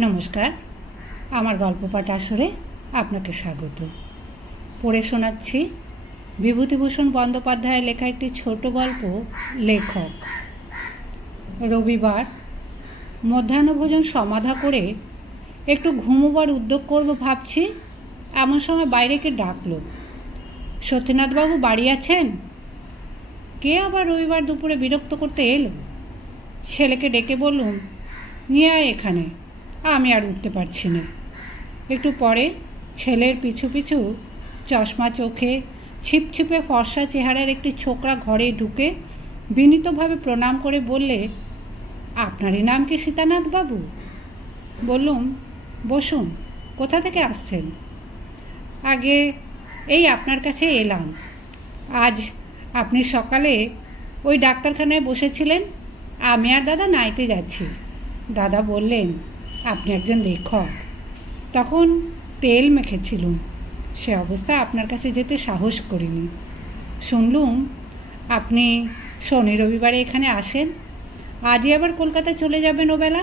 নমস্কার, আমার গল্প পাঠ আসরে আপনাকে স্বাগত। পড়ে শোনাচ্ছি বিভূতিভূষণ বন্দ্যোপাধ্যায়ের লেখা একটি ছোট গল্প, লেখক। রবিবার মধ্যাহ্নভোজন সমাধা করে একটু ঘুমোবার উদ্যোগ করব ভাবছি, এমন সময় বাইরে কে ডাকলো। সত্যনাথবাবু বাড়ি আছেন? কে আবার রবিবার দুপুরে বিরক্ত করতে এলো? ছেলেকে ডেকে বললুম, নিয়ে আয় এখানে, আমি আর উঠতে পারছি না। একটু পরে ছেলের পিছু পিছু চশমা চোখে ছিপছিপে ফর্সা চেহারার একটি ছোকরা ঘরে ঢুকে বিনীতভাবে প্রণাম করে বললে, আপনারই নাম কি সীতানাথবাবু? বললুম, বসুন। কোথা থেকে আসছেন? আগে এই আপনার কাছে এলাম। আজ আপনি সকালে ওই ডাক্তারখানায় বসেছিলেন, আমি আর দাদা নাইতে যাচ্ছি। দাদা বললেন আপনি একজন লেখক। তখন তেল মেখেছিলুম, সে অবস্থা আপনার কাছে যেতে সাহস করিনি। শুনলুম আপনি শনি রবিবারে এখানে আসেন, আজই আবার কলকাতা চলে যাবেন ওবেলা,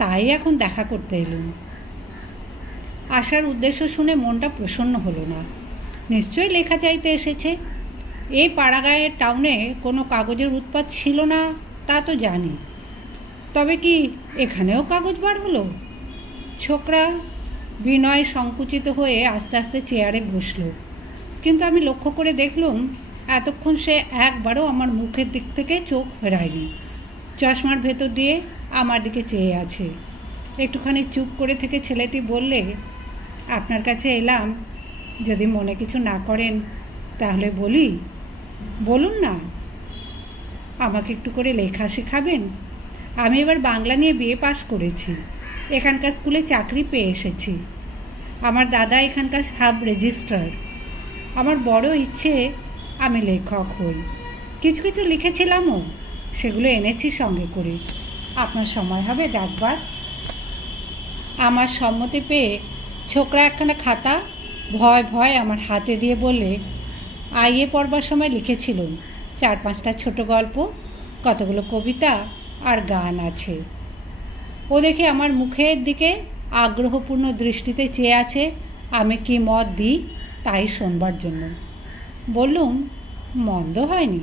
তাই এখন দেখা করতে এলুম। আসার উদ্দেশ্য শুনে মনটা প্রসন্ন হলো না। নিশ্চয়ই লেখা চাইতে এসেছে। এই পাড়াগাঁয়ের টাউনে কোনো কাগজের উৎপাত ছিল না তা তো জানি, তবে কি এখানেও কাগজ বার হলো? ছোকরা বিনয় সংকুচিত হয়ে আস্তে আস্তে চেয়ারে বসল, কিন্তু আমি লক্ষ্য করে দেখলুম এতক্ষণ সে একবারও আমার মুখের দিক থেকে চোখ ফেরায়নি। চশমার ভেতর দিয়ে আমার দিকে চেয়ে আছে। একটুখানি চুপ করে থেকে ছেলেটি বললে, আপনার কাছে এলাম, যদি মনে কিছু না করেন তাহলে বলি। বলুন না। আমাকে একটু করে লেখা শেখাবেন? আমি এবার বাংলা নিয়ে বিএ পাস করেছি, এখানকার স্কুলে চাকরি পেয়ে এসেছি। আমার দাদা এখানকার সাব রেজিস্ট্রার। আমার বড় ইচ্ছে আমি লেখক হই। কিছু কিছু লিখেছিলামও, সেগুলো এনেছি সঙ্গে করে। আপনার সময় হবে দেখবার। আমার সম্মতি পেয়ে ছোকরা একখানা খাতা ভয় ভয় আমার হাতে দিয়ে বললে, আইএ পড়বার সময় লিখেছিলুম 4-5টা ছোট গল্প, কতগুলো কবিতা আর গান আছে। ও দেখে আমার মুখের দিকে আগ্রহপূর্ণ দৃষ্টিতে চেয়ে আছে, আমি কি মত দিই তাই শোনবার জন্য। বললুম, মন্দ হয়নি,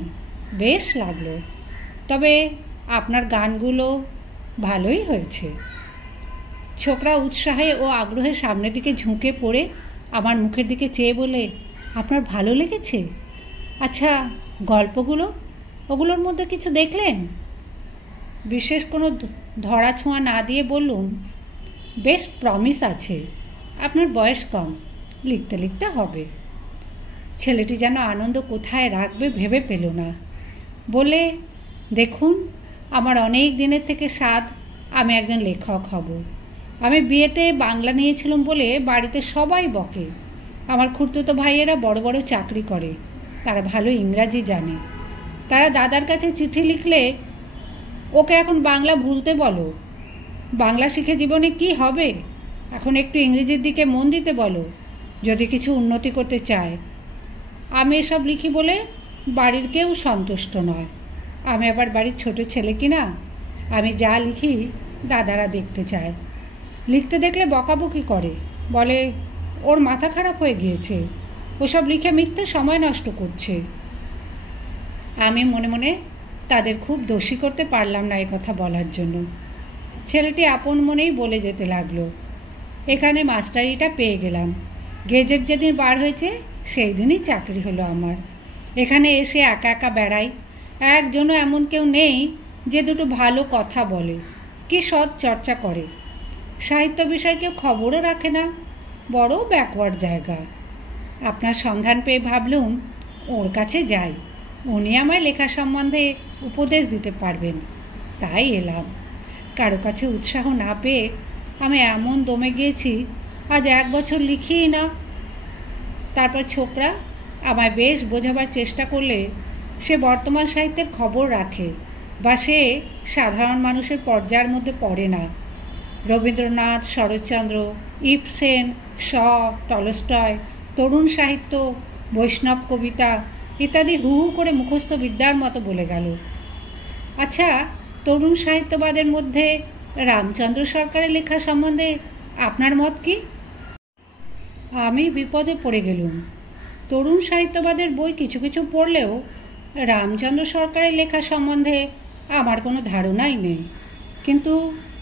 বেশ লাগলো, তবে আপনার গানগুলো ভালোই হয়েছে। ছোকরা উৎসাহে ও আগ্রহের সামনের দিকে ঝুঁকে পড়ে আমার মুখের দিকে চেয়ে বলে, আপনার ভালো লেগেছে? আচ্ছা, গল্পগুলো, ওগুলোর মধ্যে কিছু দেখলেন? বিশেষ কোনো ধরা ছোঁয়া না দিয়ে বললুম, বেশ প্রমিস আছে, আপনার বয়স কম, লিখতে লিখতে হবে। ছেলেটি যেন আনন্দ কোথায় রাখবে ভেবে পেল না। বলে, দেখুন, আমার অনেক দিনের থেকে সাধ আমি একজন লেখক হব। আমি বিয়েতে বাংলা নিয়েছিলাম বলে বাড়িতে সবাই বকে। আমার খুড়তুতো ভাইয়েরা বড় বড় চাকরি করে, তারা ভালো ইংরাজি জানে। তারা দাদার কাছে চিঠি লিখলে, ওকে এখন বাংলা ভুলতে বলো, বাংলা শিখে জীবনে কি হবে, এখন একটু ইংরেজির দিকে মন দিতে বলো যদি কিছু উন্নতি করতে চায়। আমি এসব লিখি বলে বাড়ির কেউ সন্তুষ্ট নয়। আমি আবার বাড়ির ছোট ছেলে কিনা, আমি যা লিখি দাদারা দেখতে চায়। লিখতে দেখলে বকাবকি করে, বলে ওর মাথা খারাপ হয়ে গিয়েছে, ওসব লিখে মিথ্যে সময় নষ্ট করছে। আমি মনে মনে তাদের খুব দোষী করতে পারলাম না কথা বলার জন্য। ছেলেটি আপন মনেই বলে যেতে লাগলো, এখানে মাস্টারিটা পেয়ে গেলাম, গেজেট যেদিন বার হয়েছে সেই দিনই চাকরি হলো আমার। এখানে এসে একা একা বেড়াই, একজনও এমন কেউ নেই যে দুটো ভালো কথা বলে কি সৎ চর্চা করে। সাহিত্য বিষয়ে কেউ খবরও রাখে না, বড় ব্যাকওয়ার্ড জায়গা। আপনার সন্ধান পেয়ে ভাবলুম ওর কাছে যাই, উনি আমায় লেখা সম্বন্ধে উপদেশ দিতে পারবেন, তাই এলাম। কারো কাছে উৎসাহ না পেয়ে আমি এমন দমে গিয়েছি, আজ 1 বছর লিখিই না। তারপর ছোকরা আমায় বেশ বোঝাবার চেষ্টা করলে সে বর্তমান সাহিত্যের খবর রাখে, বা সে সাধারণ মানুষের পর্যায়ের মধ্যে পড়ে না। রবীন্দ্রনাথ, শরৎচন্দ্র, ইবসেন, শ, টলস্টয়, তরুণ সাহিত্য, বৈষ্ণব কবিতা ইত্যাদি হু হু করে মুখস্থ বিদ্যার মতো বলে গেল। আচ্ছা, তরুণ সাহিত্যবাদের মধ্যে রামচন্দ্র সরকারের লেখা সম্বন্ধে আপনার মত কি? আমি বিপদে পড়ে গেলুম। তরুণ সাহিত্যবাদের বই কিছু কিছু পড়লেও রামচন্দ্র সরকারের লেখা সম্বন্ধে আমার কোনো ধারণাই নেই। কিন্তু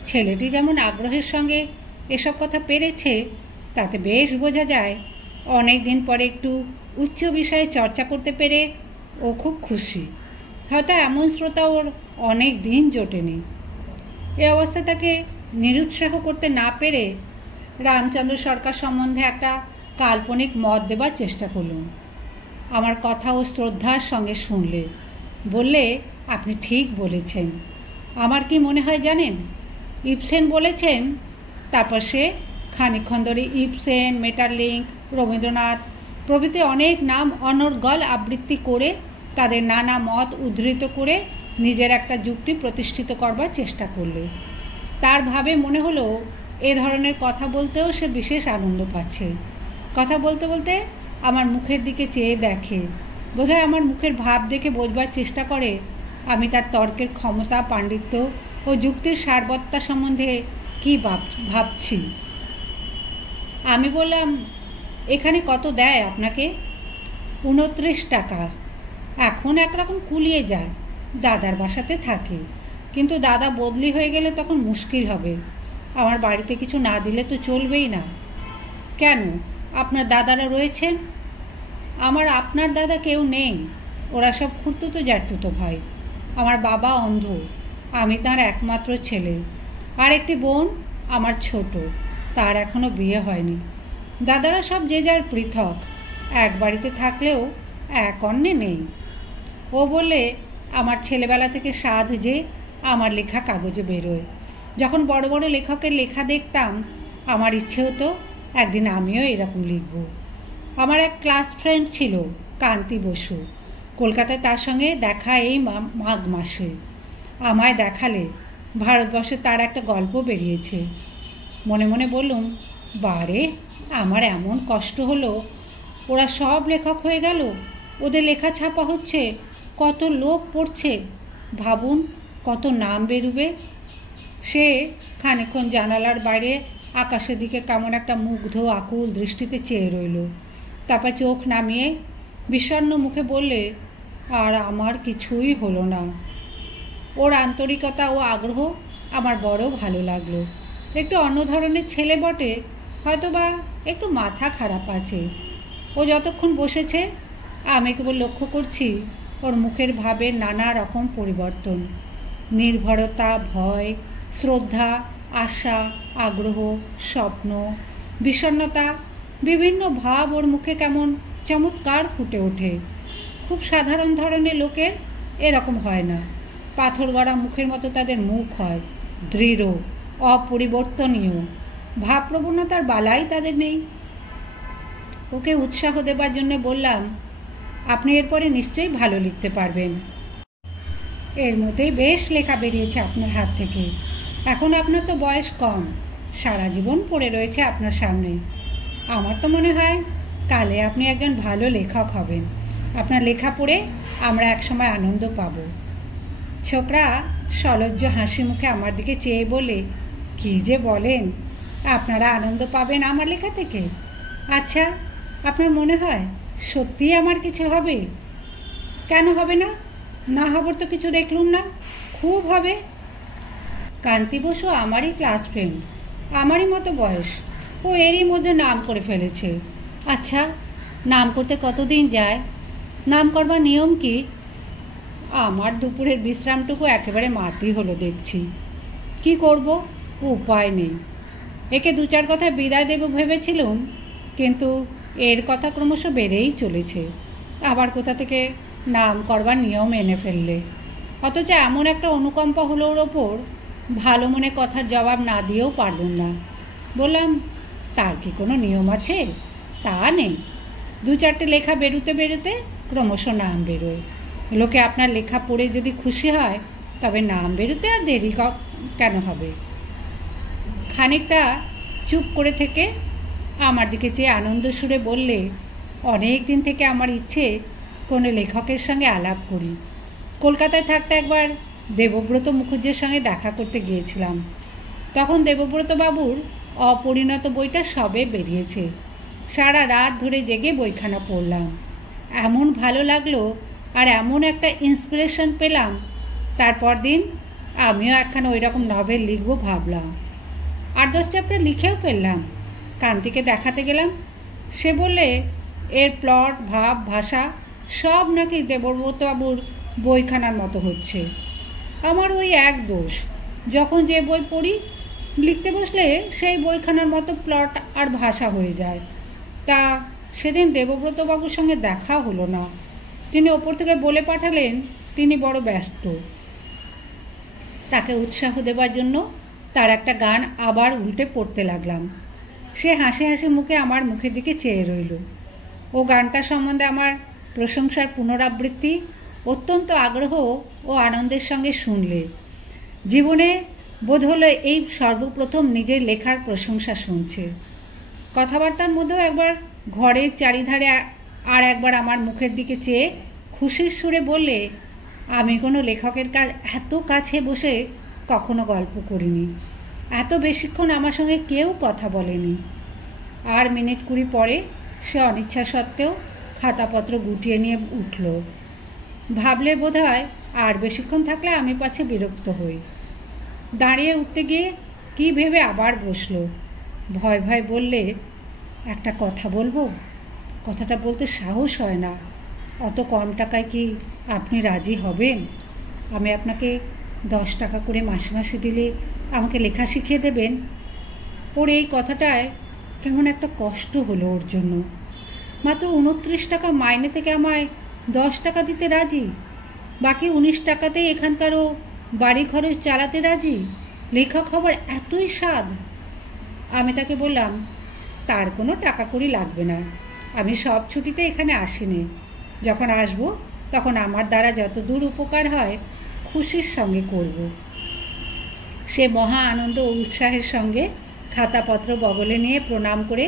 ছেলেটি যেমন আগ্রহের সঙ্গে এসব কথা পেরেছে, তাতে বেশ বোঝা যায় অনেক দিন পরে একটু উচ্চ বিষয়ে চর্চা করতে পেরে ও খুব খুশি। হয়তো এমন শ্রোতা ওর অনেক দিন জোটেনি। এ অবস্থা তাকে নিরুৎসাহ করতে না পেরে রামচন্দ্র সরকার সম্বন্ধে একটা কাল্পনিক মত দেবার চেষ্টা করলুম। আমার কথা ও শ্রদ্ধার সঙ্গে শুনলে, বললে, আপনি ঠিক বলেছেন। আমার কি মনে হয় জানেন, ইবসেন বলেছেন। তারপর সে খানিকক্ষণ ধরে ইবসেন, মেটারলিঙ্ক, রবীন্দ্রনাথ প্রভৃতি অনেক নাম অনর্গল আবৃত্তি করে তাদের নানা মত উদ্ধৃত করে নিজের একটা যুক্তি প্রতিষ্ঠিত করবার চেষ্টা করলে। তার ভাবে মনে হলো এ ধরনের কথা বলতেও সে বিশেষ আনন্দ পাচ্ছে। কথা বলতে বলতে আমার মুখের দিকে চেয়ে দেখে, বোধহয় আমার মুখের ভাব দেখে বোঝবার চেষ্টা করে আমি তার তর্কের ক্ষমতা, পাণ্ডিত্য ও যুক্তির সারবত্তা সম্বন্ধে কী ভাবছি। আমি বললাম, এখানে কত দেয় আপনাকে? 29 টাকা। এখন একরকম কুলিয়ে যায়। দাদার বাসাতে থাকে, কিন্তু দাদা বদলি হয়ে গেলে তখন মুশকিল হবে। আমার বাড়িতে কিছু না দিলে তো চলবেই না। কেন, আপনার দাদারা রয়েছেন? আমার আপনার দাদা কেউ নেই, ওরা সব খুঁড়তুতো জ্যাঠতুতো ভাই। আমার বাবা অন্ধ, আমি তার একমাত্র ছেলে। আর একটি বোন আমার ছোট, তার এখনো বিয়ে হয়নি। দাদারা সব যে যার পৃথক, এক বাড়িতে থাকলেও এক অন্যে নেই। ও বললে, আমার ছেলেবেলা থেকে সাধ যে আমার লেখা কাগজে বেরোয়। যখন বড় বড় লেখকের লেখা দেখতাম, আমার ইচ্ছে হতো একদিন আমিও এরকম লিখব। আমার এক ক্লাস ফ্রেন্ড ছিল, কান্তি বসু। কলকাতায় তার সঙ্গে দেখা এই মাঘ মাসে। আমায় দেখালে ভারতবর্ষে তার একটা গল্প বেরিয়েছে। মনে মনে বললুম, বারে, আমার এমন কষ্ট হলো, ওরা সব লেখক হয়ে গেল, ওদের লেখা ছাপা হচ্ছে, কত লোক পড়ছে, ভাবুন কত নাম বেরুবে। সে খানিকক্ষণ জানালার বাইরে আকাশের দিকে কেমন একটা মুগ্ধ আকুল দৃষ্টিতে চেয়ে রইল। তারপর চোখ নামিয়ে বিষণ্ণ মুখে বললে, আর আমার কিছুই হলো না। ওর আন্তরিকতা ও আগ্রহ আমার বড় ভালো লাগলো। একটু অন্য ধরনের ছেলে বটে, হয়তো বা একটু মাথা খারাপ আছে। ও যতক্ষণ বসেছে আমি কেবল লক্ষ্য করছি ওর মুখের ভাবের নানা রকম পরিবর্তন। নির্ভরতা, ভয়, শ্রদ্ধা, আশা, আগ্রহ, স্বপ্ন, বিষণ্ণতা, বিভিন্ন ভাব ওর মুখে কেমন চমৎকার ফুটে ওঠে। খুব সাধারণ ধরনের লোকের এরকম হয় না। পাথর গড়া মুখের মতো তাদের মুখ হয়, দৃঢ়, অপরিবর্তনীয়। ভাবপ্রবণতার বালাই তাদের নেই। ওকে উৎসাহ দেবার জন্য বললাম, আপনি এরপরে নিশ্চয়ই ভালো লিখতে পারবেন। এর মধ্যেই বেশ লেখা বেরিয়েছে আপনার হাত থেকে। এখন আপনার তো বয়স কম, সারা জীবন পড়ে রয়েছে আপনার সামনে। আমার তো মনে হয় কালে আপনি একজন ভালো লেখক হবেন। আপনার লেখা পড়ে আমরা একসময় আনন্দ পাব। ছোকরা সলজ্জ হাসি মুখে আমার দিকে চেয়ে বলে, কি যে বলেন, আপনারা আনন্দ পাবেন আমার লেখা থেকে? আচ্ছা, আপনার মনে হয় সত্যিই আমার কিছু হবে? কেন হবে না? না হবার তো কিছু দেখলুম না, খুব হবে। কান্তি বসু আমারই ক্লাস ফ্রেন্ড, আমারই মতো বয়স। ও এরই মধ্যে নাম করে ফেলেছে। আচ্ছা, নাম করতে কতদিন যায়? নাম করবার নিয়ম কি? আমার দুপুরের বিশ্রামটুকু একেবারে মাটি হলো দেখছি। কি করব, উপায় নেই। একে 2-4 কথা বিদায় দেব ভেবেছিলুম, কিন্তু এর কথা ক্রমশ বেড়েই চলেছে। আবার কোথা থেকে নাম করবার নিয়ম এনে ফেললে। অথচ এমন একটা অনুকম্পা হলো ওর ওপর, ভালো মনে কথার জবাব না দিয়েও পারলুম না। বললাম, তার কি কোনো নিয়ম আছে? তা নেই। 2-4টে লেখা বেরোতে বেরোতে ক্রমশ নাম বেরোয়। লোকে আপনার লেখা পড়ে যদি খুশি হয়, তবে নাম বেরোতে আর দেরি কেন হবে? খানিকটা চুপ করে থেকে আমার দিকে চেয়ে আনন্দ সুরে বললে, অনেক দিন থেকে আমার ইচ্ছে কোনো লেখকের সঙ্গে আলাপ করি। কলকাতায় থাকতে একবার দেবব্রত মুখুজ্জের সঙ্গে দেখা করতে গিয়েছিলাম। তখন দেবব্রতবাবুর অপরিণত বইটা সবে বেরিয়েছে। সারা রাত ধরে জেগে বইখানা পড়লাম। এমন ভালো লাগলো আর এমন একটা ইন্সপিরেশন পেলাম, তারপর দিন আমিও একখানা ওই রকম নভেল লিখব ভাবলাম। 8-10 চ্যাপ্টার লিখেও ফেললাম। কান্তিকে দেখাতে গেলাম। সে বললে এর প্লট, ভাব, ভাষা সব নাকি দেবব্রতবাবুর বইখানার মতো হচ্ছে। আমার ওই এক দোষ, যখন যে বই পড়ি লিখতে বসলে সেই বইখানার মতো প্লট আর ভাষা হয়ে যায়। তা সেদিন দেবব্রতবাবুর সঙ্গে দেখা হলো না। তিনি ওপর থেকে বলে পাঠালেন তিনি বড় ব্যস্ত। তাকে উৎসাহ দেবার জন্য তার একটা গান আবার উল্টে পড়তে লাগলাম। সে হাসি হাসি মুখে আমার মুখের দিকে চেয়ে রইল। ও গানটা সম্বন্ধে আমার প্রশংসার পুনরাবৃত্তি অত্যন্ত আগ্রহ ও আনন্দের সঙ্গে শুনলে। জীবনে বোধ হলো এই সর্বপ্রথম নিজের লেখার প্রশংসা শুনছে। কথাবার্তার মধ্যেও একবার ঘরের চারিধারে আর একবার আমার মুখের দিকে চেয়ে খুশির সুরে বললে, আমি কোনো লেখকের এত কাছে বসে কখনো গল্প করিনি, এত বেশিক্ষণ আমার সঙ্গে কেউ কথা বলেনি। আর মিনিট 20 পরে সে অনিচ্ছা সত্ত্বেও খাতাপত্র গুটিয়ে নিয়ে উঠল। ভাবলে বোধহয় আর বেশিক্ষণ থাকলে আমি পাছে বিরক্ত হই। দাঁড়িয়ে উঠতে গিয়ে কি ভেবে আবার বসলো। ভয় ভয় বললে, একটা কথা বলবো? কথাটা বলতে সাহস হয় না। অত কম টাকায় কি আপনি রাজি হবেন? আমি আপনাকে 10 টাকা করে মাসে মাসে দিলে আমাকে লেখা শিখিয়ে দেবেন। ওর এই কথাটায় কেমন একটা কষ্ট হলো ওর জন্য। মাত্র 29 টাকা মাইনে থেকে আমায় 10 টাকা দিতে রাজি, বাকি 19 টাকাতেই এখানকারও বাড়ি খরচ চালাতে রাজি। লেখক হবার এতই স্বাদ। আমি তাকে বললাম, তার কোনো টাকা কড়ি লাগবে না। আমি সব ছুটিতে এখানে আসিনি। যখন আসব তখন আমার দ্বারা যত দূর উপকার হয় খুশির সঙ্গে করব। সে মহা আনন্দ ও উৎসাহের সঙ্গে খাতাপত্র বগলে নিয়ে প্রণাম করে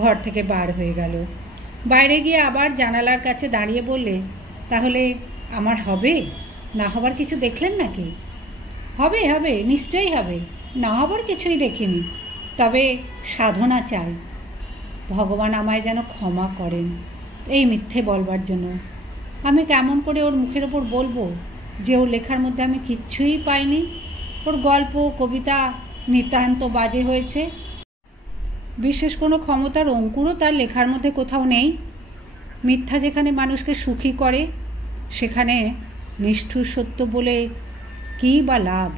ঘর থেকে বার হয়ে গেল। বাইরে গিয়ে আবার জানালার কাছে দাঁড়িয়ে বললে, তাহলে আমার হবে? না হবার কিছু দেখলেন নাকি? হবে হবে, নিশ্চয়ই হবে। না হবার কিছুই দেখিনি, তবে সাধনা চাই। ভগবান আমায় যেন ক্ষমা করেন এই মিথ্যে বলবার জন্য। আমি কেমন করে ওর মুখের ওপর বলবো যে ওর লেখার মধ্যে আমি কিচ্ছুই পাইনি? ওর গল্প, কবিতা নিতান্ত বাজে হয়েছে। বিশেষ কোনো ক্ষমতার অঙ্কুরও তার লেখার মধ্যে কোথাও নেই। মিথ্যা যেখানে মানুষকে সুখী করে, সেখানে নিষ্ঠুর সত্য বলে কী বা লাভ?